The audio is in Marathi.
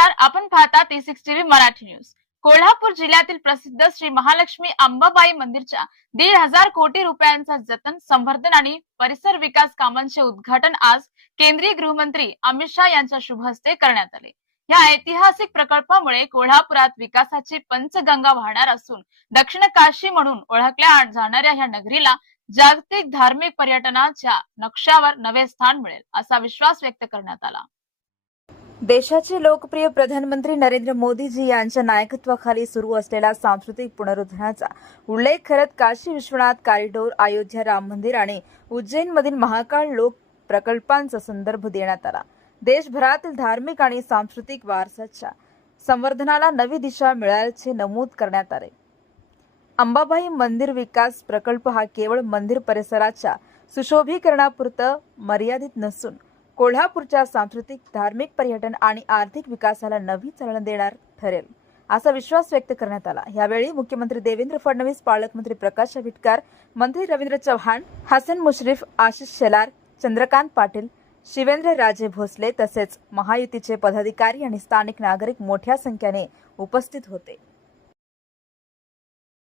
नमस्कार, आपण पाहता T6 TV Marathi news. Kolhapur जिल्ह्यातील प्रसिद्ध श्री महालक्ष्मी अंबाबाई मंदिरच्या 1,500 कोटी रुपयांचा जतन, संवर्धन आणि परिसर विकास कामांचे उद्घाटन आज केंद्रीय गृहमंत्री अमित शाह यांच्या शुभ हस्ते करण्यात आले। या ऐतिहासिक प्रकल्पामुळे कोल्हापुरात विकासाची पंचगंगा वाहणार असून दक्षिण काशी म्हणून ओळखल्या जाणाऱ्या ह्या नगरीला जागतिक धार्मिक पर्यटनाच्या नक्षावर नवे स्थान मिळेल, असा विश्वास व्यक्त करण्यात आला। देशाचे लोकप्रिय प्रधानमंत्री नरेंद्र मोदीजी यांच्या नायकत्वाखाली सुरू असलेल्या सांस्कृतिक पुनरुत्थानाचा उल्लेख करत काशी विश्वनाथ कॉरिडॉर, अयोध्या राम मंदिर आणि उज्जैनमधील महाकाल लोक प्रकल्पांचा संदर्भ देण्यात आला। देशभरातील धार्मिक आणि सांस्कृतिक वारसाच्या संवर्धनाला नवी दिशा मिळाल्याचे नमूद करण्यात आले। अंबाबाई मंदिर विकास प्रकल्प हा केवळ मंदिर परिसराच्या सुशोभीकरणापुरता मर्यादित नसून कोल्हापूरच्या सांस्कृतिक, धार्मिक, पर्यटन आणि आर्थिक विकासाला नवी चालना देणार ठरेल, असा विश्वास व्यक्त करण्यात आला। यावेळी मुख्यमंत्री देवेंद्र फडणवीस, पालकमंत्री प्रकाश आंबेडकर, मंत्री रवींद्र चव्हाण, हसन मुश्रीफ, आशिष शेलार, चंद्रकांत पाटील, शिवेंद्र राजे भोसले तसेच महायुतीचे पदाधिकारी आणि स्थानिक नागरिक मोठ्या संख्येने उपस्थित होते।